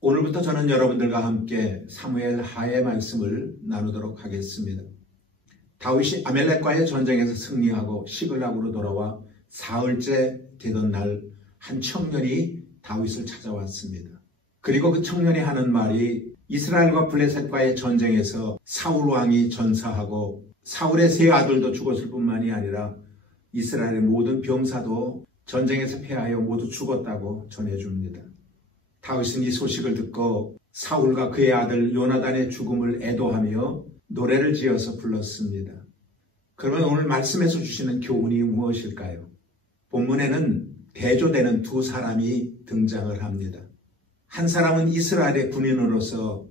오늘부터 저는 여러분들과 함께 사무엘 하의 말씀을 나누도록 하겠습니다. 다윗이 아멜렉과의 전쟁에서 승리하고 시글락으로 돌아와 사흘째 되던 날 한 청년이 다윗을 찾아왔습니다. 그리고 그 청년이 하는 말이 이스라엘과 블레셋과의 전쟁에서 사울 왕이 전사하고 사울의 세 아들도 죽었을 뿐만이 아니라 이스라엘의 모든 병사도 전쟁에서 패하여 모두 죽었다고 전해줍니다. 다윗은 이 소식을 듣고 사울과 그의 아들 요나단의 죽음을 애도하며 노래를 지어서 불렀습니다. 그러면 오늘 말씀에서 주시는 교훈이 무엇일까요? 본문에는 대조되는 두 사람이 등장을 합니다. 한 사람은 이스라엘의 군인으로서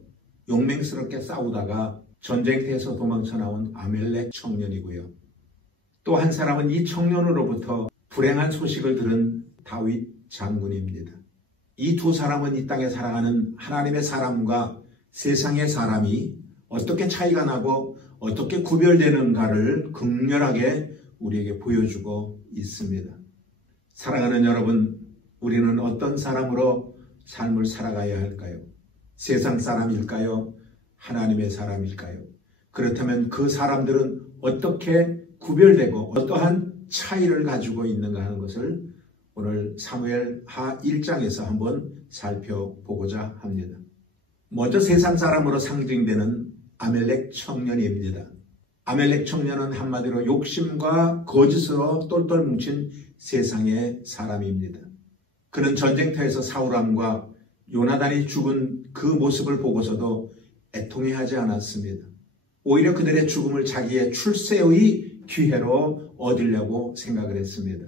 용맹스럽게 싸우다가 전쟁터에서 도망쳐 나온 아멜렉 청년이고요. 또 한 사람은 이 청년으로부터 불행한 소식을 들은 다윗 장군입니다. 이 두 사람은 이 땅에 살아가는 하나님의 사람과 세상의 사람이 어떻게 차이가 나고 어떻게 구별되는가를 극렬하게 우리에게 보여주고 있습니다. 사랑하는 여러분, 우리는 어떤 사람으로 삶을 살아가야 할까요? 세상 사람일까요? 하나님의 사람일까요? 그렇다면 그 사람들은 어떻게 구별되고 어떠한 차이를 가지고 있는가 하는 것을 오늘 사무엘 하 1장에서 한번 살펴보고자 합니다. 먼저 세상 사람으로 상징되는 아멜렉 청년입니다. 아멜렉 청년은 한마디로 욕심과 거짓으로 똘똘 뭉친 세상의 사람입니다. 그는 전쟁터에서 사울왕과 요나단이 죽은 그 모습을 보고서도 애통해하지 않았습니다. 오히려 그들의 죽음을 자기의 출세의 기회로 얻으려고 생각을 했습니다.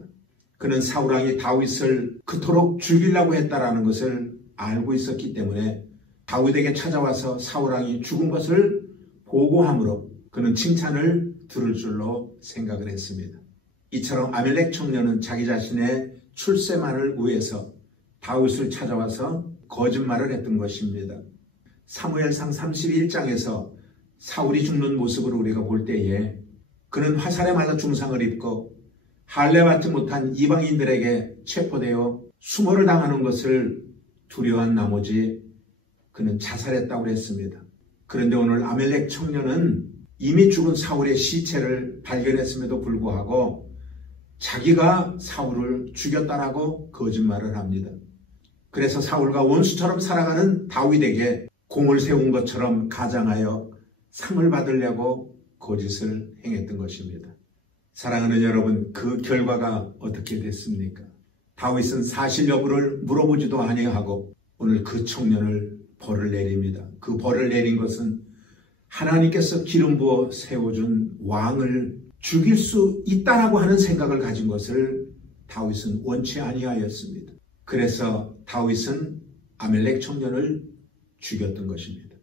그는 사울왕이 다윗을 그토록 죽이려고 했다라는 것을 알고 있었기 때문에 다윗에게 찾아와서 사울왕이 죽은 것을 보고함으로 그는 칭찬을 들을 줄로 생각을 했습니다. 이처럼 아멜렉 청년은 자기 자신의 출세만을 위해서 다윗을 찾아와서 거짓말을 했던 것입니다. 사무엘상 31장에서 사울이 죽는 모습을 우리가 볼 때에 그는 화살에 맞아 중상을 입고 할례받지 못한 이방인들에게 체포되어 수모를 당하는 것을 두려워한 나머지 그는 자살했다고 했습니다. 그런데 오늘 아멜렉 청년은 이미 죽은 사울의 시체를 발견했음에도 불구하고 자기가 사울을 죽였다라고 거짓말을 합니다. 그래서 사울과 원수처럼 살아가는 다윗에게 공을 세운 것처럼 가장하여 상을 받으려고 거짓을 행했던 것입니다. 사랑하는 여러분, 그 결과가 어떻게 됐습니까? 다윗은 사실 여부를 물어보지도 아니하고 오늘 그 청년을 벌을 내립니다. 그 벌을 내린 것은 하나님께서 기름 부어 세워준 왕을 죽일 수 있다라고 하는 생각을 가진 것을 다윗은 원치 아니하였습니다. 그래서 다윗은 아멜렉 청년을 죽였던 것입니다.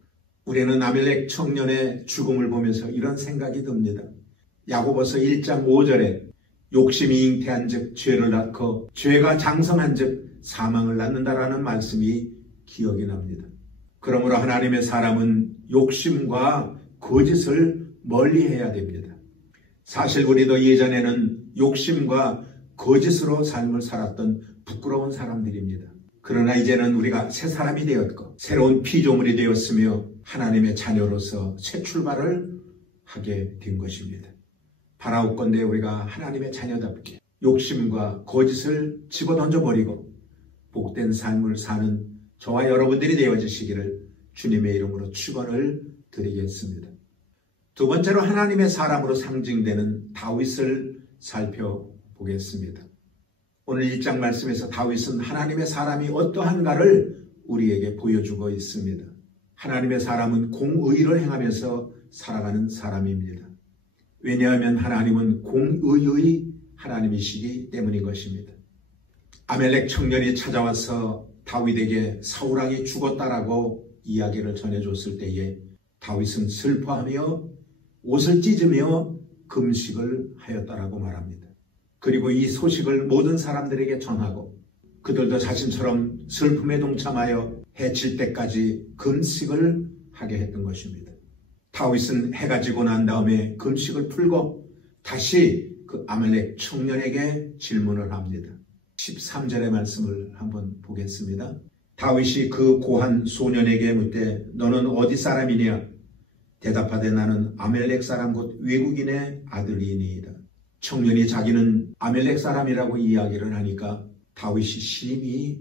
우리는 아멜렉 청년의 죽음을 보면서 이런 생각이 듭니다. 야고보서 1장 5절에 욕심이 잉태한 즉 죄를 낳고 죄가 장성한 즉 사망을 낳는다라는 말씀이 기억이 납니다. 그러므로 하나님의 사람은 욕심과 거짓을 멀리해야 됩니다. 사실 우리도 예전에는 욕심과 거짓으로 삶을 살았던 부끄러운 사람들입니다. 그러나 이제는 우리가 새 사람이 되었고 새로운 피조물이 되었으며 하나님의 자녀로서 새 출발을 하게 된 것입니다. 바라옵건대 우리가 하나님의 자녀답게 욕심과 거짓을 집어던져버리고 복된 삶을 사는 저와 여러분들이 되어지시기를 주님의 이름으로 축원을 드리겠습니다. 두 번째로 하나님의 사람으로 상징되는 다윗을 살펴보겠습니다. 오늘 1장 말씀에서 다윗은 하나님의 사람이 어떠한가를 우리에게 보여주고 있습니다. 하나님의 사람은 공의를 행하면서 살아가는 사람입니다. 왜냐하면 하나님은 공의의 하나님이시기 때문인 것입니다. 아멜렉 청년이 찾아와서 다윗에게 사울왕이 죽었다라고 이야기를 전해줬을 때에 다윗은 슬퍼하며 옷을 찢으며 금식을 하였다라고 말합니다. 그리고 이 소식을 모든 사람들에게 전하고 그들도 자신처럼 슬픔에 동참하여 해칠 때까지 금식을 하게 했던 것입니다. 다윗은 해가 지고 난 다음에 금식을 풀고 다시 그 아멜렉 청년에게 질문을 합니다. 13절의 말씀을 한번 보겠습니다. 다윗이 그 고한 소년에게 묻되 너는 어디 사람이냐? 대답하되 나는 아멜렉 사람 곧 외국인의 아들이니이다. 청년이 자기는 아멜렉 사람이라고 이야기를 하니까 다윗이 심히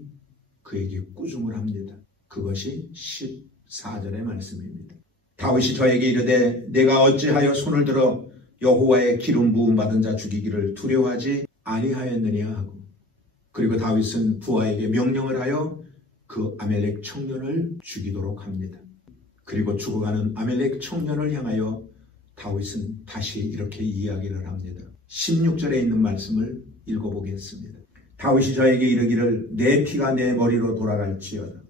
그에게 꾸중을 합니다. 그것이 14절의 말씀입니다. 다윗이 저에게 이르되 내가 어찌하여 손을 들어 여호와의 기름 부음 받은 자 죽이기를 두려워하지 아니하였느냐 하고, 그리고 다윗은 부하에게 명령을 하여 그 아멜렉 청년을 죽이도록 합니다. 그리고 죽어가는 아멜렉 청년을 향하여 다윗은 다시 이렇게 이야기를 합니다. 16절에 있는 말씀을 읽어보겠습니다. 다윗이 저에게 이르기를 내 피가 내 머리로 돌아갈지어다.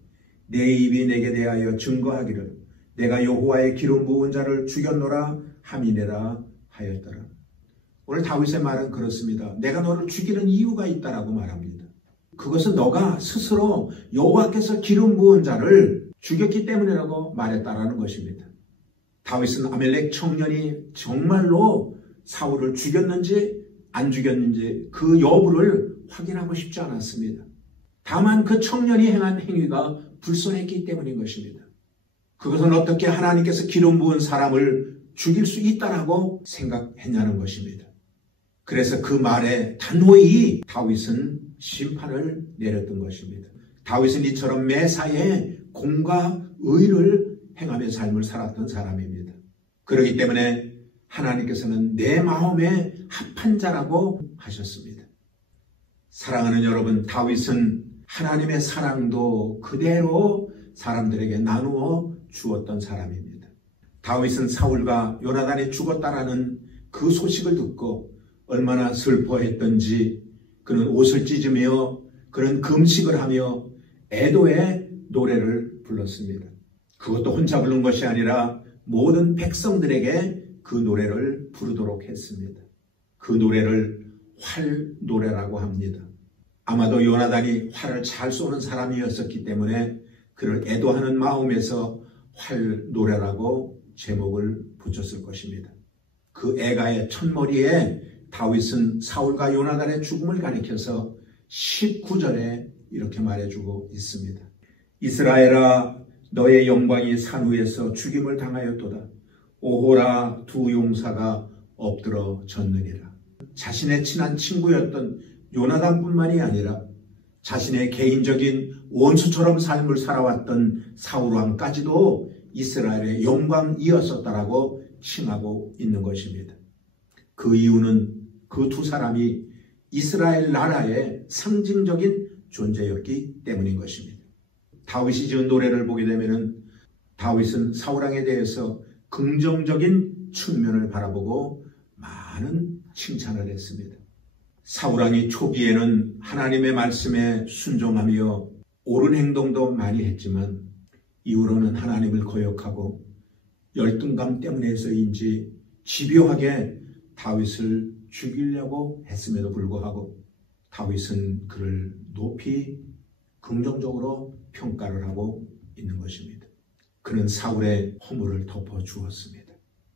내 입이 내게 대하여 증거하기를 내가 여호와의 기름 부은 자를 죽였노라 함이니라 하였더라. 오늘 다윗의 말은 그렇습니다. 내가 너를 죽이는 이유가 있다라고 말합니다. 그것은 너가 스스로 여호와께서 기름 부은 자를 죽였기 때문이라고 말했다라는 것입니다. 다윗은 아멜렉 청년이 정말로 사울을 죽였는지 안 죽였는지 그 여부를 확인하고 싶지 않았습니다. 다만 그 청년이 행한 행위가 불손했기 때문인 것입니다. 그것은 어떻게 하나님께서 기름 부은 사람을 죽일 수 있다라고 생각했냐는 것입니다. 그래서 그 말에 단호히 다윗은 심판을 내렸던 것입니다. 다윗은 이처럼 매사에 공과 의를 행하며 삶을 살았던 사람입니다. 그렇기 때문에 하나님께서는 내 마음에 합한 자라고 하셨습니다. 사랑하는 여러분, 다윗은 하나님의 사랑도 그대로 사람들에게 나누어 주었던 사람입니다. 다윗은 사울과 요나단이 죽었다라는 그 소식을 듣고 얼마나 슬퍼했던지 그는 옷을 찢으며 그는 금식을 하며 애도의 노래를 불렀습니다. 그것도 혼자 부른 것이 아니라 모든 백성들에게 그 노래를 부르도록 했습니다. 그 노래를 활 노래라고 합니다. 아마도 요나단이 활을 잘 쏘는 사람이었었기 때문에 그를 애도하는 마음에서 활 노래라고 제목을 붙였을 것입니다. 그 애가의 첫머리에 다윗은 사울과 요나단의 죽음을 가리켜서 19절에 이렇게 말해주고 있습니다. 이스라엘아 너의 영광이 산 위에서 죽임을 당하였도다. 오호라 두 용사가 엎드러 졌느니라. 자신의 친한 친구였던 요나단뿐만이 아니라 자신의 개인적인 원수처럼 삶을 살아왔던 사울왕까지도 이스라엘의 영광이었었다라고 칭하고 있는 것입니다. 그 이유는 그 두 사람이 이스라엘 나라의 상징적인 존재였기 때문인 것입니다. 다윗이 지은 노래를 보게 되면 다윗은 사울왕에 대해서 긍정적인 측면을 바라보고 많은 칭찬을 했습니다. 사울왕이 초기에는 하나님의 말씀에 순종하며 옳은 행동도 많이 했지만 이후로는 하나님을 거역하고 열등감 때문에서인지 집요하게 다윗을 죽이려고 했음에도 불구하고 다윗은 그를 높이 긍정적으로 평가를 하고 있는 것입니다. 그는 사울의 허물을 덮어주었습니다.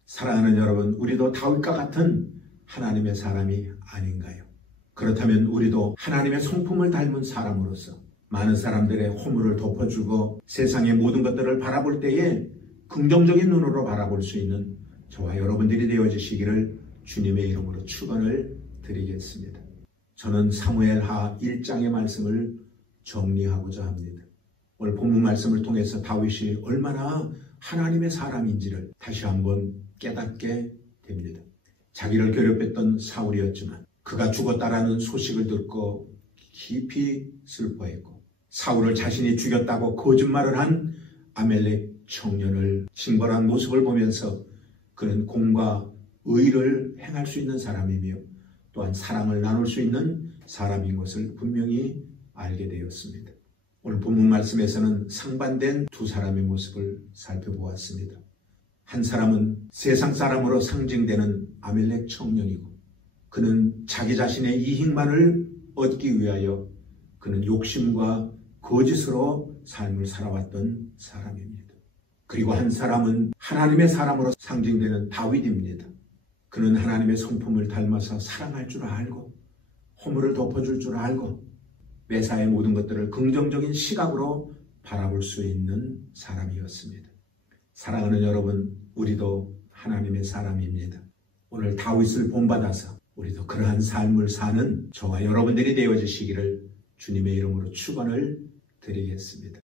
사랑하는 여러분, 우리도 다윗과 같은 하나님의 사람이 아닌가요? 그렇다면 우리도 하나님의 성품을 닮은 사람으로서 많은 사람들의 허물을 덮어주고 세상의 모든 것들을 바라볼 때에 긍정적인 눈으로 바라볼 수 있는 저와 여러분들이 되어주시기를 주님의 이름으로 축원을 드리겠습니다. 저는 사무엘하 1장의 말씀을 정리하고자 합니다. 오늘 본문 말씀을 통해서 다윗이 얼마나 하나님의 사람인지를 다시 한번 깨닫게 됩니다. 자기를 괴롭혔던 사울이었지만 그가 죽었다라는 소식을 듣고 깊이 슬퍼했고 사울을 자신이 죽였다고 거짓말을 한 아멜렉 청년을 징벌한 모습을 보면서 그는 공과 의를 행할 수 있는 사람이며 또한 사랑을 나눌 수 있는 사람인 것을 분명히 알게 되었습니다. 오늘 본문 말씀에서는 상반된 두 사람의 모습을 살펴보았습니다. 한 사람은 세상 사람으로 상징되는 아멜렉 청년이고 그는 자기 자신의 이익만을 얻기 위하여 그는 욕심과 거짓으로 삶을 살아왔던 사람입니다. 그리고 한 사람은 하나님의 사람으로 상징되는 다윗입니다. 그는 하나님의 성품을 닮아서 사랑할 줄 알고 허물을 덮어줄 줄 알고 매사의 모든 것들을 긍정적인 시각으로 바라볼 수 있는 사람이었습니다. 사랑하는 여러분, 우리도 하나님의 사람입니다. 오늘 다윗을 본받아서 우리도 그러한 삶을 사는 저와 여러분들이 되어주시기를 주님의 이름으로 축원을 드리겠습니다.